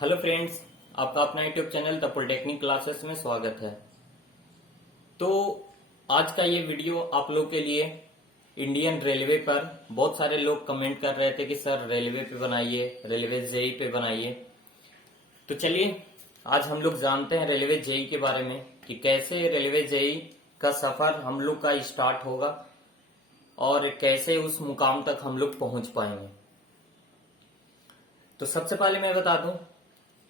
Hello friends, आपका अपना YouTube channel the polytechnic classes में स्वागत है। तो आज का ये वीडियो आप लोग के लिए इंडियन रेलवे पर बहुत सारे लोग कमेंट कर रहे थे कि सर रेलवे पे बनाइए, रेलवे जेई पे बनाइए। तो चलिए आज हम लोग जानते हैं रेलवे जेई के बारे में कि कैसे रेलवे जेई का सफर हम लोग का स्टार्ट होगा और कैसे उस मुकाम तक हम लोग पहुंच पाएंगे। तो सबसे पहले मैं बता दूं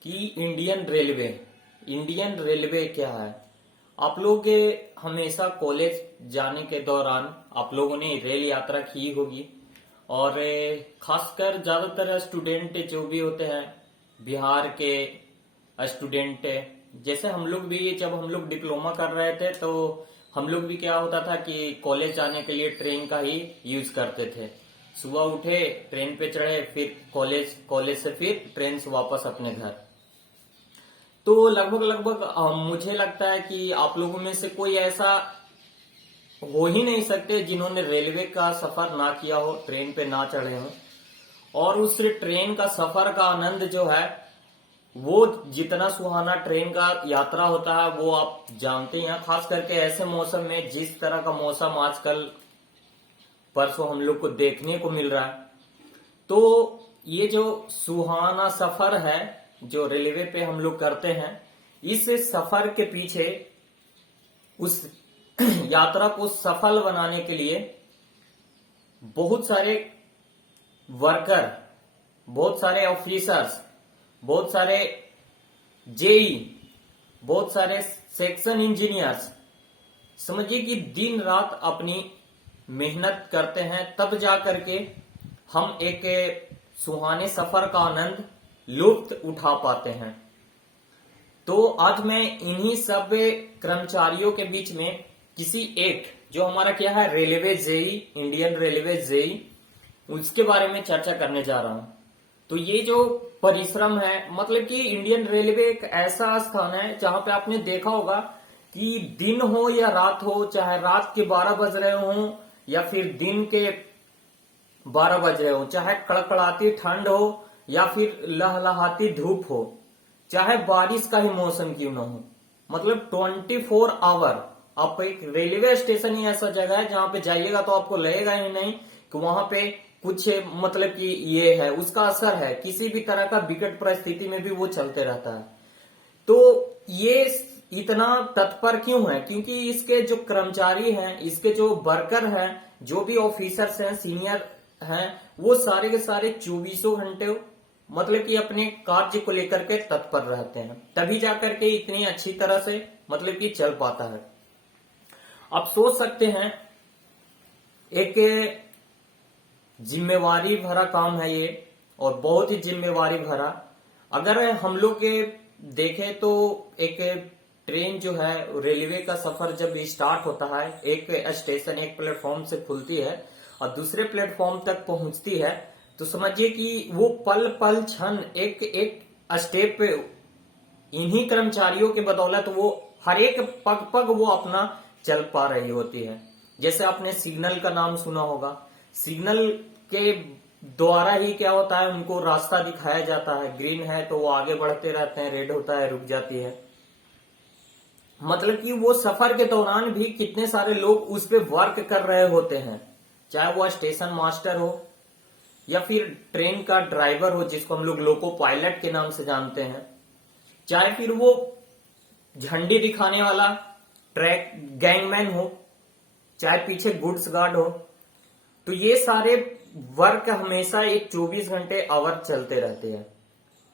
कि इंडियन रेलवे क्या है। आप लोग हमेशा कॉलेज जाने के दौरान आप लोगों ने रेल यात्रा की होगी और खासकर ज्यादातर स्टूडेंट जो भी होते हैं बिहार के स्टूडेंट, जैसे हम लोग भी जब हम लोग डिप्लोमा कर रहे थे तो हम लोग भी क्या होता था कि कॉलेज जाने के लिए ट्रेन का ही यूज करते थे। सुबह उठे, ट्रेन पे चढ़े, फिर कॉलेज से फिर ट्रेन से वापस अपने घर। तो लगभग मुझे लगता है कि आप लोगों में से कोई ऐसा हो ही नहीं सकते जिन्होंने रेलवे का सफर ना किया हो, ट्रेन पे ना चढ़े हो। और उस ट्रेन का सफर का आनंद जो है वो जितना सुहाना ट्रेन का यात्रा होता है वो आप जानते हैं। खास करके ऐसे मौसम में, जिस तरह का मौसम आजकल परसों हम लोग को देखने को मिल रहा है, तो ये जो सुहाना सफर है जो रेलवे पे हम लोग करते हैं, इस सफर के पीछे उस यात्रा को सफल बनाने के लिए बहुत सारे वर्कर, बहुत सारे ऑफिसर्स, बहुत सारे जेई, बहुत सारे सेक्शन इंजीनियर्स, समझिए कि दिन रात अपनी मेहनत करते हैं, तब जा करके हम एक सुहाने सफर का आनंद लुत्फ उठा पाते हैं। तो आज मैं इन्हीं सब कर्मचारियों के बीच में किसी एक, जो हमारा क्या है railway JE, Indian railway JE, उसके बारे में चर्चा करने जा रहा हूं। तो ये जो परिश्रम है, मतलब कि इंडियन रेलवे एक ऐसा स्थान है जहां पे आपने देखा होगा कि दिन हो या रात हो, चाहे रात के 12 बज रहे हो या फिर दिन के 12 बज रहे हो, चाहे कड़कड़ाती ठंड हो या फिर लहलहाती धूप हो, चाहे बारिश का ही मौसम क्यों ना हो, मतलब 24 आवर आप एक रेलवे स्टेशन ही ऐसा जगह है जहां पे जाइएगा तो आपको लगेगा ही नहीं कि वहां पे कुछ मतलब कि ये है, उसका असर है, किसी भी तरह का विकट परिस्थिति में भी वो चलते रहता है। तो ये इतना तत्पर क्यों है? क्योंकि इसके जो कर्मचारी हैं, इसके जो वर्कर हैं, जो भी ऑफिसर्स हैं, सीनियर हैं, वो सारे के सारे 24 घंटे मतलब कि अपने कार्य को लेकर के तत्पर रहते हैं, तभी जाकर के इतनी अच्छी तरह से मतलब कि चल पाता है। आप सोच सकते हैं एक जिम्मेवारी भरा काम है ये, और बहुत ही जिम्मेवारी भरा। अगर हम लोग के देखें तो एक ट्रेन जो है, रेलवे का सफर जब स्टार्ट होता है, एक स्टेशन, एक प्लेटफॉर्म से खुलती है और दूसरे प्लेटफॉर्म तक पहुंचती है, तो समझिए कि वो पल पल क्षण, एक एक स्टेप पे इन्हीं कर्मचारियों के बदौलत वो हर एक पग पग वो अपना चल पा रही होती है। जैसे आपने सिग्नल का नाम सुना होगा, सिग्नल के द्वारा ही क्या होता है, उनको रास्ता दिखाया जाता है। ग्रीन है तो वो आगे बढ़ते रहते हैं, रेड होता है रुक जाती है। मतलब कि वो सफर के दौरान भी कितने सारे लोग उस पे वर्क कर रहे होते हैं, चाहे वो स्टेशन मास्टर हो या फिर ट्रेन का ड्राइवर हो, जिसको हम लोग लोको पायलट के नाम से जानते हैं, चाहे फिर वो झंडी दिखाने वाला ट्रैक गैंगमैन हो, चाहे पीछे गुड्स गार्ड हो। तो ये सारे वर्क हमेशा एक 24 घंटे आवर चलते रहते हैं।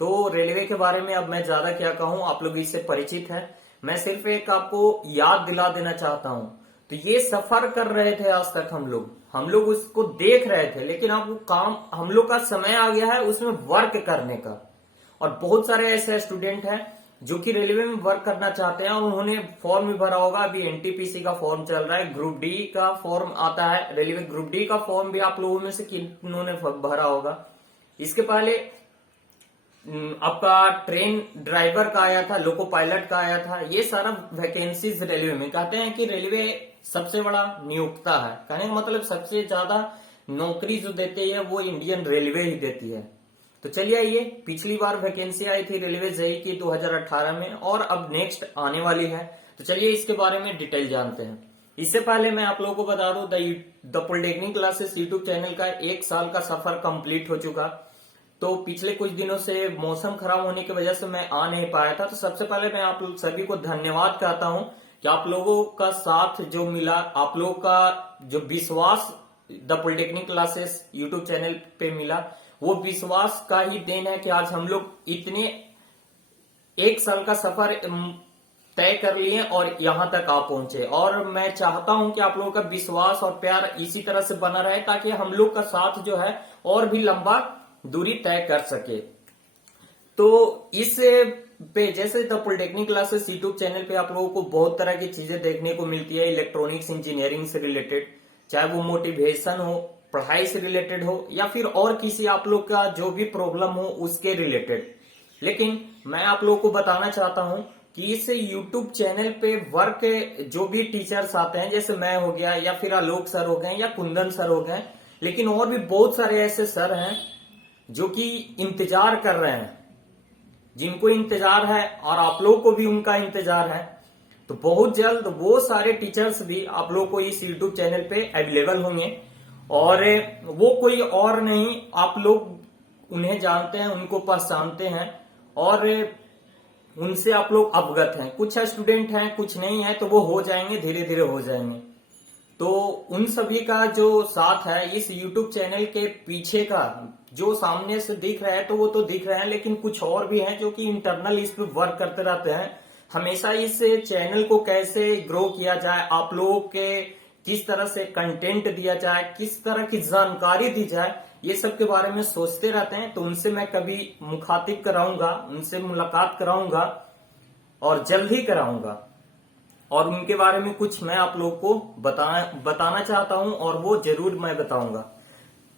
तो रेलवे के बारे में अब मैं ज्यादा क्या कहूं, आप लोग इससे परिचित हैं। मैं सिर्फ एक आपको याद दिला देना चाहता हूं। तो ये सफर कर रहे थे आज तक हम लोग उसको देख रहे थे, लेकिन अब वो काम, हम लोग का समय आ गया है उसमें वर्क करने का। और बहुत सारे ऐसे स्टूडेंट हैं जो कि रेलवे में वर्क करना चाहते हैं और उन्होंने फॉर्म भी भरा होगा। अभी एनटीपीसी का फॉर्म चल रहा है, ग्रुप डी का फॉर्म आता है, रेलवे ग्रुप डी का फॉर्म भी आप लोगों में से किन्होंने भरा होगा। इसके पहले आपका ट्रेन ड्राइवर का आया था, लोको पायलट का आया था। ये सारा वैकेंसीज रेलवे में, कहते हैं कि रेलवे सबसे बड़ा नियोक्ता है, कहने का मतलब सबसे ज्यादा नौकरी जो देती है वो इंडियन रेलवे ही देती है। तो चलिए आइए, पिछली बार वैकेंसी आई थी रेलवे जेई की 2018 में और अब नेक्स्ट आने वाली है, तो चलिए इसके बारे में डिटेल जानते हैं। इससे पहले मैं आप लोगों को बता दूं, the polytechnic classes YouTube channel का 1 साल का सफर कंप्लीट हो चुका। तो पिछले कुछ दिनों से मौसम खराब होने की वजह से मैं आ नहीं पाया था। तो सबसे पहले मैं आप सभी को धन्यवाद कहता हूं कि आप लोगों का साथ जो मिला, आप लोगों का जो विश्वास the polytechnic classes YouTube channel पे मिला, वो विश्वास का ही देन है कि आज हम लोग इतने 1 साल का सफर तय कर लिए और यहां तक आ पहुंचे। और मैं चाहता हूं कि आप लोगों का विश्वास और प्यार इसी तरह से बना रहे ताकि हम लोग का साथ जो है और भी लंबा दूरी तय कर सके। तो इस पे जैसे the polytechnic classes YouTube channel पे आप लोगों को बहुत तरह की चीजें देखने को मिलती है इलेक्ट्रॉनिक्स इंजीनियरिंग से रिलेटेड, चाहे वो मोटिवेशन हो, पढ़ाई से रिलेटेड हो या फिर और किसी आप लोग का जो भी प्रॉब्लम हो उसके रिलेटेड। लेकिन मैं आप लोगों को बताना चाहता हूं कि इस YouTube चैनल पे वर्क जो भी टीचर्स आते हैं, जैसे मैं हो गया या फिर आलोक सर हो गए या कुंदन सर हो गए, लेकिन और भी बहुत सारे ऐसे सर हैं जो कि इंतजार कर रहे हैं, जिनको इंतजार है और आप लोगों को भी उनका इंतजार है। तो बहुत जल्द वो सारे टीचर्स भी आप लोगों को इस YouTube चैनल पे अवेलेबल होंगे। और वो कोई और नहीं, आप लोग उन्हें जानते हैं, उनको पहचानते हैं और उनसे आप लोग अवगत हैं। कुछ स्टूडेंट हैं, कुछ नहीं है, तो वो हो जाएंगे, धीरे धीरे हो जाएंगे। तो उन सभी का जो साथ है इस YouTube चैनल के पीछे का, जो सामने से दिख रहा है तो वो तो दिख रहे हैं, लेकिन कुछ और भी हैं जो कि इंटरनल इस पे वर्क करते रहते हैं। हमेशा इस चैनल को कैसे ग्रो किया जाए, आप लोगों के किस तरह से कंटेंट दिया जाए, किस तरह की जानकारी दी जाए, ये सब के बारे में सोचते रहते हैं। तो उनसे मैं कभी मुखातिब कराऊंगा, उनसे मुलाकात कराऊंगा और जल्द ही कराऊंगा, और उनके बारे में कुछ मैं आप लोग को बताना चाहता हूं और वो जरूर मैं बताऊंगा।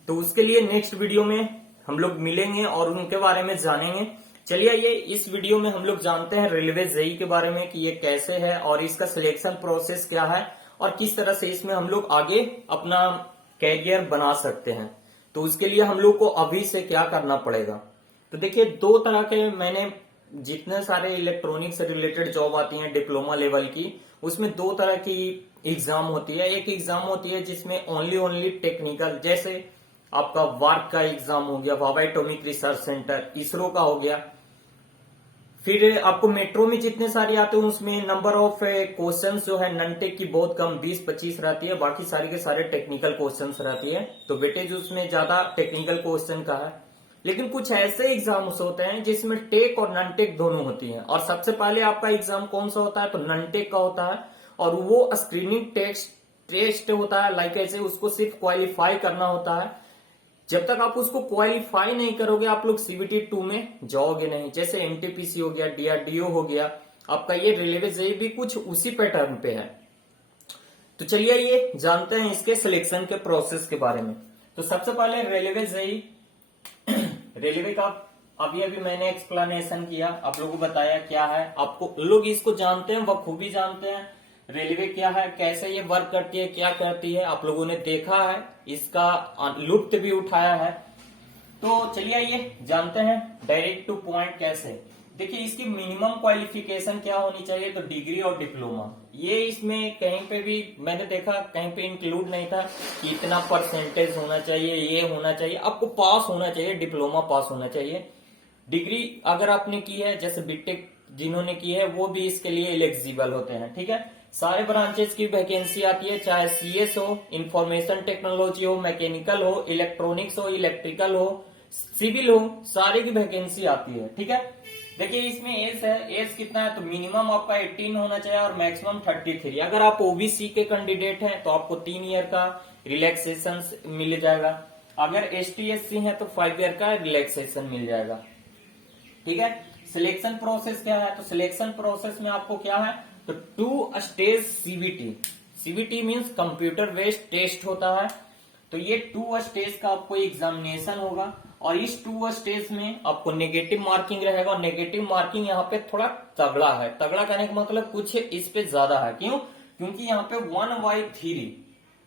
तो उसके लिए नेक्स्ट वीडियो में हम लोग मिलेंगे और उनके बारे में जानेंगे। चलिए ये इस वीडियो में हम लोग जानते हैं रेलवे जेई के बारे में कि ये कैसे है और इसका सिलेक्शन प्रोसेस क्या है और किस तरह से इसमें हम लोग आगे अपना कैरियर बना सकते हैं। तो उसके लिए हम लोग को अभी से क्या करना पड़ेगा। तो देखिए, 2 तरह के, मैंने जितने सारे इलेक्ट्रॉनिक से रिलेटेड जॉब आती हैं डिप्लोमा लेवल की, उसमें 2 तरह की एग्जाम होती है। एक एग्जाम होती है जिसमें ओनली टेक्निकल, जैसे आपका वार्क का एग्जाम हो गया, Bhabha atomic research centre, ISRO का हो गया। फिर आपको मेट्रो में जितने सारे आते हैं उसमें नंबर ऑफ क्वेश्चंस जो है नन टेक की बहुत कम 20-25 रहती है, बाकी सारे के सारे टेक्निकल क्वेश्चंस रहती है। तो वेटेज उसमें ज्यादा टेक्निकल क्वेश्चन का है। लेकिन कुछ ऐसे एग्जाम्स होते हैं जिसमें टेक और नन टेक दोनों होती हैं। और सबसे पहले आपका एग्जाम कौन सा होता है, तो नन टेक का होता है, और वो स्क्रीनिंग टेस्ट होता है। लाइक ऐसे उसको सिर्फ क्वालिफाई करना होता है। जब तक आप उसको क्वालिफाई नहीं करोगे आप लोग CBT 2 में जाओगे नहीं। जैसे NTPC हो गया, DRDO हो गया, आपका ये रेलवे जेई भी कुछ उसी पैटर्न पे है। तो चलिए ये जानते हैं इसके सिलेक्शन के प्रोसेस के बारे में। तो सबसे पहले रेलवे जेई, रेलवे का अभी अभी मैंने एक्सप्लेनेशन किया, आप लोगों को बताया क्या है। आपको लोग इसको जानते हैं, बखूबी जानते हैं रेलवे क्या है, कैसे ये वर्क करती है, क्या करती है, आप लोगों ने देखा है, इसका लुत्फ भी उठाया है। तो चलिए ये जानते हैं डायरेक्ट टू पॉइंट कैसे। देखिए, इसकी मिनिमम क्वालिफिकेशन क्या होनी चाहिए, तो डिग्री और डिप्लोमा। ये इसमें कहीं पे भी मैंने देखा कहीं पे इंक्लूड नहीं था कि इतना परसेंटेज होना चाहिए, ये होना चाहिए। आपको पास होना चाहिए, डिप्लोमा पास होना चाहिए। डिग्री अगर आपने की है, जैसे बीटेक जिन्होंने की है वो भी इसके लिए एलिजिबल होते हैं। ठीक है, सारे ब्रांचेस की वैकेंसी आती है, चाहे CS हो, इंफॉर्मेशन टेक्नोलॉजी हो, मैकेनिकल हो, इलेक्ट्रॉनिक्स हो, इलेक्ट्रिकल हो, सिविल हो, सारे की वैकेंसी आती है। ठीक है, देखिए इसमें एज है, एज कितना है, तो मिनिमम आपका 18 होना चाहिए और मैक्सिमम 33। अगर आप OBC के कैंडिडेट हैं तो आपको 3 ईयर का रिलैक्सेशन मिल जाएगा। अगर ST/SC है तो 5 ईयर का रिलैक्सेशन मिल जाएगा। ठीक है, सिलेक्शन प्रोसेस क्या है, तो सिलेक्शन प्रोसेस में आपको क्या है, तो 2 stage CBT means computer based test होता है। तो ये 2 स्टेज का आपको एग्जामिनेशन होगा और इस 2 स्टेज में आपको नेगेटिव मार्किंग रहेगा। और नेगेटिव मार्किंग यहाँ पे थोड़ा तगड़ा है, तगड़ा कहने का मतलब कुछ इस पे ज्यादा है। क्यों, क्योंकि यहाँ पे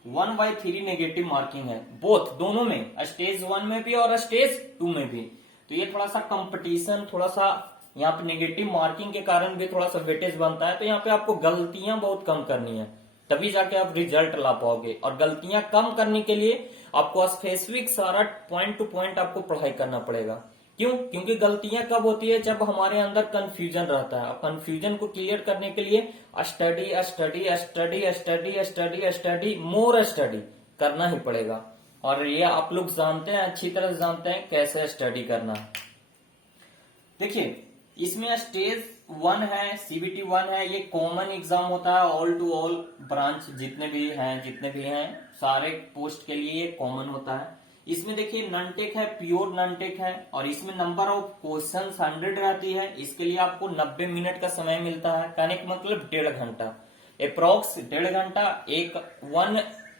1/3 नेगेटिव मार्किंग है, बोथ दोनों में, स्टेज 1 में भी और स्टेज 2 में भी। तो ये थोड़ा सा कंपटीशन, थोड़ा सा यहाँ पे नेगेटिव मार्किंग के कारण भी थोड़ा सा वेटेज बनता है। तो यहाँ पे आपको गलतियां बहुत कम करनी है, तभी जाके आप रिजल्ट ला पाओगे। और गलतियां कम करने के लिए आपको स्पेसिफिक सारा पॉइंट टू पॉइंट आपको पढ़ाई करना पड़ेगा। क्यों? क्योंकि गलतियां कब होती है? जब हमारे अंदर कंफ्यूजन रहता है। और कंफ्यूजन को क्लियर करने के लिए study study study study study study more study करना ही पड़ेगा। और ये आप लोग जानते हैं, अच्छी तरह से जानते हैं कैसे स्टडी करना। देखिए इसमें स्टेज 1 है, CBT 1 है, ये कॉमन एग्जाम होता है ऑल टू ऑल ब्रांच जितने भी हैं सारे पोस्ट के लिए ये कॉमन होता है। इसमें देखिए नॉन टेक है, प्योर नॉन टेक है, और इसमें नंबर ऑफ क्वेश्चन 100 रहती है। इसके लिए आपको 90 मिनट का समय मिलता है, कहने का मतलब 1.5 घंटा, अप्रोक्स 1.5 घंटा, 1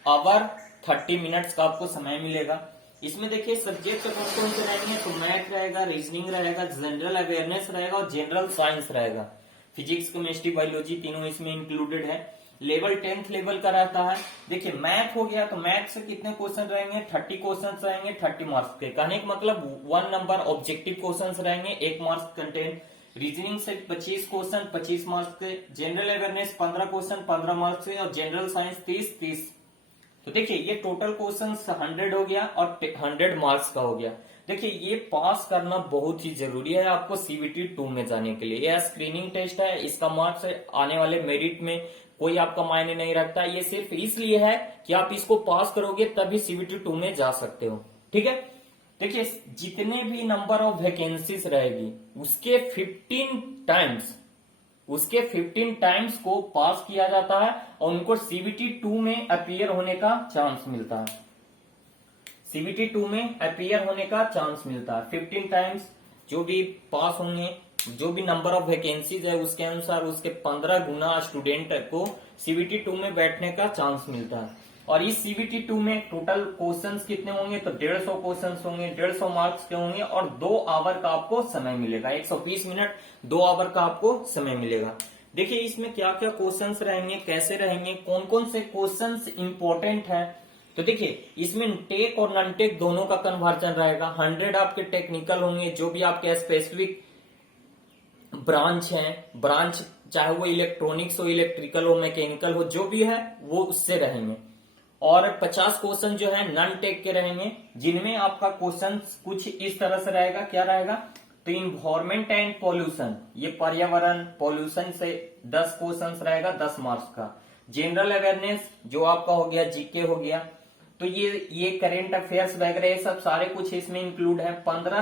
आवर 30 मिनट्स का आपको समय मिलेगा। इसमें देखिए सब्जेक्ट कौन कौन से रहेंगे, तो मैथ रहेगा, रीजनिंग रहेगा, जनरल अवेयरनेस रहेगा और जनरल साइंस रहेगा। फिजिक्स, केमिस्ट्री, बायोलॉजी तीनों इसमें इंक्लूडेड है। लेवल 10th लेवल का रहता है। देखिए मैथ हो गया, तो मैथ से कितने क्वेश्चन रहेंगे? 30 क्वेश्चन रहेंगे 30 मार्क्स के, कहने का मतलब 1 नंबर ऑब्जेक्टिव क्वेश्चन रहेंगे 1 मार्क्स कंटेंट। रीजनिंग से 25 क्वेश्चन 25 मार्क्स के, जनरल अवेयरनेस 15 क्वेश्चन 15 मार्क्स के, और जनरल साइंस 30। तो देखिए ये टोटल क्वेश्चन 100 हो गया और 100 मार्क्स का हो गया। देखिए ये पास करना बहुत ही जरूरी है आपको CBT 2 में जाने के लिए। यह स्क्रीनिंग टेस्ट है, इसका मार्क्स आने वाले मेरिट में कोई आपका मायने नहीं रखता। ये सिर्फ इसलिए है कि आप इसको पास करोगे तभी CBT 2 में जा सकते हो, ठीक है। देखिए जितने भी नंबर ऑफ वैकेंसीज रहेगी उसके 15 टाइम्स को पास किया जाता है और उनको CBT 2 में अपीयर होने का चांस मिलता है। CBT 2 में अपीयर होने का चांस मिलता है 15 टाइम्स। जो भी पास होंगे, जो भी नंबर ऑफ वैकेंसीज है उसके अनुसार उसके 15 गुना स्टूडेंट को CBT 2 में बैठने का चांस मिलता है। और इस CBT 2 में टोटल क्वेश्चंस कितने होंगे? तो 150 क्वेश्चंस होंगे, 150 मार्क्स के होंगे और 2 आवर का आपको समय मिलेगा। 120 मिनट 2 आवर का आपको समय मिलेगा। देखिए इसमें क्या क्या क्वेश्चंस रहेंगे, कैसे रहेंगे, कौन कौन से क्वेश्चंस इंपॉर्टेंट है। तो देखिए इसमें टेक और नॉन टेक दोनों का कन्वर्जन रहेगा। 100 आपके टेक्निकल होंगे, जो भी आपके स्पेसिफिक ब्रांच चाहे वो इलेक्ट्रॉनिक्स हो, इलेक्ट्रिकल हो, मैकेनिकल हो, जो भी है वो उससे रहेंगे। और 50 क्वेश्चन जो है नॉन टेक के रहेंगे, जिनमें आपका क्वेश्चन कुछ इस तरह से रहेगा। क्या रहेगा? तो इन्वायरमेंट एंड पॉल्यूशन, ये पर्यावरण पॉल्यूशन से 10 क्वेश्चन रहेगा 10 मार्क्स का। जनरल अवेयरनेस जो आपका हो गया, जीके हो गया, तो ये करेंट अफेयर्स वगैरह ये सब सारे कुछ इसमें इंक्लूड है। 15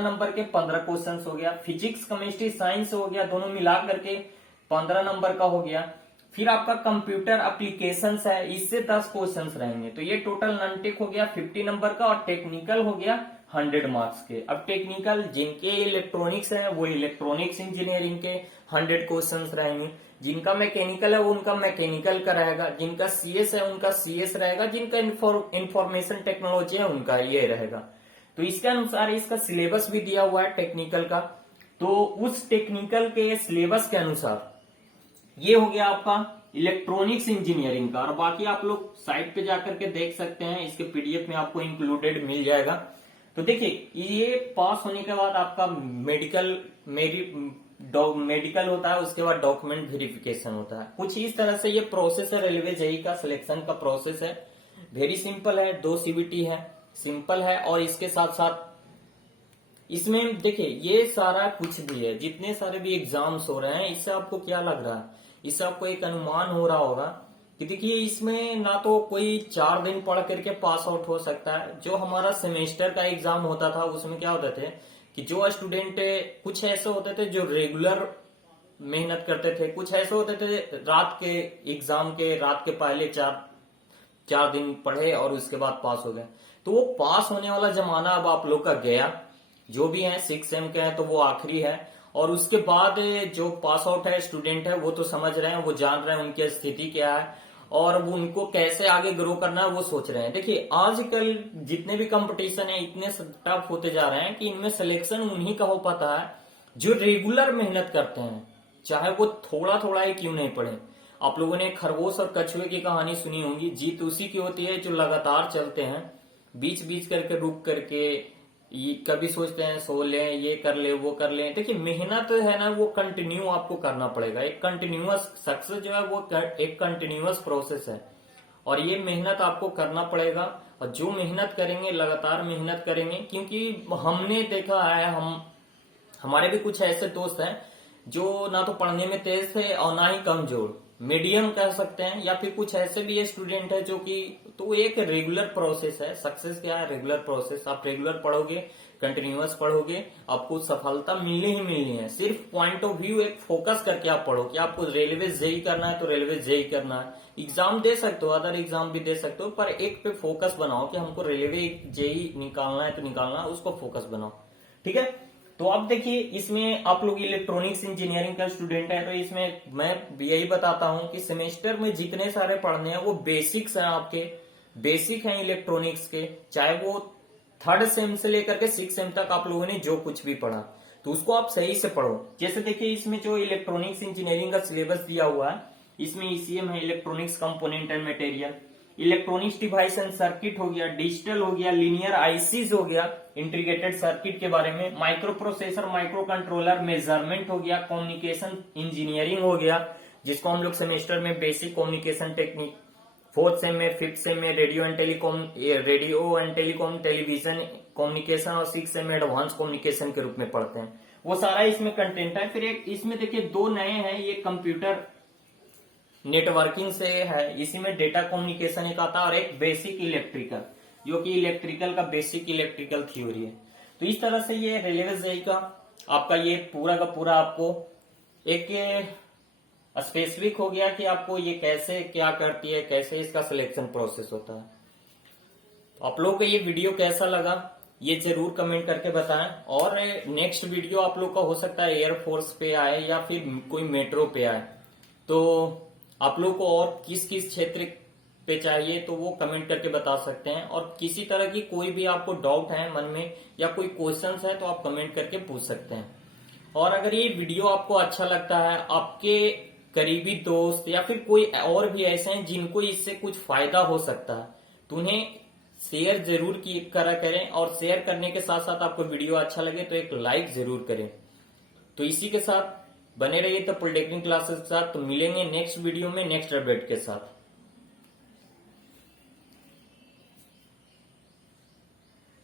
नंबर के 15 क्वेश्चन हो गया। फिजिक्स, केमिस्ट्री, साइंस हो गया, दोनों मिला करके 15 नंबर का हो गया। फिर आपका कंप्यूटर एप्लीकेशंस है, इससे 10 क्वेश्चंस रहेंगे। तो ये टोटल नॉन टेक हो गया 50 नंबर का और टेक्निकल हो गया 100 मार्क्स के। अब टेक्निकल जिनके इलेक्ट्रॉनिक्स है वो इलेक्ट्रॉनिक्स इंजीनियरिंग के 100 क्वेश्चंस रहेंगे। जिनका मैकेनिकल है वो उनका मैकेनिकल का रहेगा। जिनका CS है उनका CS रहेगा। जिनका इंफॉर्मेशन टेक्नोलॉजी है उनका ये रहेगा। तो इसके अनुसार इसका सिलेबस भी दिया हुआ है टेक्निकल का। तो उस टेक्निकल के सिलेबस के अनुसार ये हो गया आपका इलेक्ट्रॉनिक्स इंजीनियरिंग का। और बाकी आप लोग साइट पे जाकर के देख सकते हैं, इसके PDF में आपको इंक्लूडेड मिल जाएगा। तो देखिए ये पास होने के बाद आपका मेडिकल होता है, उसके बाद डॉक्यूमेंट वेरिफिकेशन होता है। कुछ इस तरह से ये प्रोसेस है रेलवे JEE का सिलेक्शन का प्रोसेस है। वेरी सिंपल है, 2 CBT है, सिंपल है। और इसके साथ साथ इसमें देखिए ये सारा कुछ भी है, जितने सारे भी एग्जाम्स हो रहे हैं, इससे आपको क्या लग रहा है? इससे आपको एक अनुमान हो रहा होगा कि देखिए इसमें ना तो कोई 4 दिन पढ़ करके पास आउट हो सकता है। जो हमारा सेमेस्टर का एग्जाम होता था उसमें क्या होता थे कि जो स्टूडेंट कुछ ऐसे होते थे जो रेगुलर मेहनत करते थे, कुछ ऐसे होते थे रात के एग्जाम के रात के पहले 4 दिन पढ़े और उसके बाद पास हो गए। तो वो पास होने वाला जमाना अब आप लोग का गया। जो भी है 6 सेम के हैं तो वो आखिरी है। और उसके बाद जो पास आउट है स्टूडेंट है वो तो समझ रहे हैं, वो जान रहे हैं उनकी स्थिति क्या है और वो उनको कैसे आगे ग्रो करना है वो सोच रहे हैं। देखिए आजकल जितने भी कंपटीशन है इतने टफ होते जा रहे हैं कि इनमें सिलेक्शन उन्हीं का हो पाता है जो रेगुलर मेहनत करते हैं, चाहे वो थोड़ा थोड़ा ही क्यों नहीं पढ़े। आप लोगों ने खरगोश और कछुए की कहानी सुनी होगी। जीत उसी की होती है जो लगातार चलते हैं, बीच बीच करके रुक करके ये कभी सोचते हैं सो लें, ये कर ले, वो कर ले। देखिए मेहनत है ना, वो कंटिन्यू आपको करना पड़ेगा। एक कंटिन्यूअस सक्सेस जो है वो एक कंटिन्यूअस प्रोसेस है, और ये मेहनत आपको करना पड़ेगा। और जो मेहनत करेंगे, लगातार मेहनत करेंगे, क्योंकि हमने देखा है, हमारे भी कुछ ऐसे दोस्त हैं जो ना तो पढ़ने में तेज थे और ना ही कमजोर, मीडियम कह सकते हैं। या फिर कुछ ऐसे भी स्टूडेंट है जो कि, तो एक रेगुलर प्रोसेस है। सक्सेस क्या है? Regular process. आप रेगुलर पढ़ोगे, कंटिन्यूअस पढ़ोगे, आपको सफलता मिलनी ही मिलनी है। सिर्फ पॉइंट ऑफ व्यू एक फोकस करके आप पढ़ो कि आपको रेलवे जेई करना है तो रेलवे जेई करना है। एग्जाम दे सकते हो, अदर एग्जाम भी दे सकते हो, पर एक पे फोकस बनाओ कि हमको रेलवे जेई निकालना है तो निकालना है, उसको फोकस बनाओ। ठीक है। तो आप देखिए, इसमें आप लोग इलेक्ट्रॉनिक्स इंजीनियरिंग का स्टूडेंट है, तो इसमें मैं यही बताता हूं कि सेमेस्टर में जितने सारे पढ़ने हैं वो बेसिक्स हैं, आपके बेसिक हैं इलेक्ट्रॉनिक्स के। चाहे वो 3rd सेम से लेकर के 6th सेम तक आप लोगों ने जो कुछ भी पढ़ा, तो उसको आप सही से पढ़ो। जैसे देखिए, इसमें जो इलेक्ट्रॉनिक्स इंजीनियरिंग का सिलेबस दिया हुआ है, इसमें ईसीएम है, electronics component and material, electronics device and circuit हो गया, डिजिटल हो गया, लीनियर आईसीज हो गया, इंटीग्रेटेड सर्किट के बारे में, micro processor, micro controller, measurement हो गया, कम्युनिकेशन इंजीनियरिंग हो गया, जिसको हम लोग सेमेस्टर में basic communication technique, 4th same में, 5th सेम में radio and telecom television communication, और 6th सेम में एडवांस कम्युनिकेशन के रूप में पढ़ते हैं। वो सारा इसमें कंटेंट है। फिर एक इसमें देखिए 2 नए हैं, ये कंप्यूटर नेटवर्किंग से है, इसी में डेटा कम्युनिकेशन एक आता है, और एक बेसिक इलेक्ट्रिकल, जो कि इलेक्ट्रिकल का बेसिक इलेक्ट्रिकल थ्योरी है। तो इस तरह से ये रेलवे जेई का आपका ये पूरा का पूरा आपको एक स्पेसिफिक हो गया कि आपको ये कैसे क्या करती है, कैसे इसका सिलेक्शन प्रोसेस होता है। आप लोगों को ये वीडियो कैसा लगा ये जरूर कमेंट करके बताएं, और नेक्स्ट वीडियो आप लोग का हो सकता है एयरफोर्स पे आए या फिर कोई मेट्रो पे आए। तो आप लोग को और किस किस क्षेत्र पे चाहिए तो वो कमेंट करके बता सकते हैं। और किसी तरह की कोई भी आपको डाउट है मन में या कोई क्वेश्चंस है तो आप कमेंट करके पूछ सकते हैं। और अगर ये वीडियो आपको अच्छा लगता है, आपके करीबी दोस्त या फिर कोई और भी ऐसे हैं जिनको इससे कुछ फायदा हो सकता है, तो उन्हें शेयर जरूर करा करें। और शेयर करने के साथ साथ आपको वीडियो अच्छा लगे तो एक लाइक जरूर करें। तो इसी के साथ बने रहिए तो पॉलिटेक्निक क्लासेस के साथ। तो मिलेंगे नेक्स्ट वीडियो में नेक्स्ट अपडेट के साथ।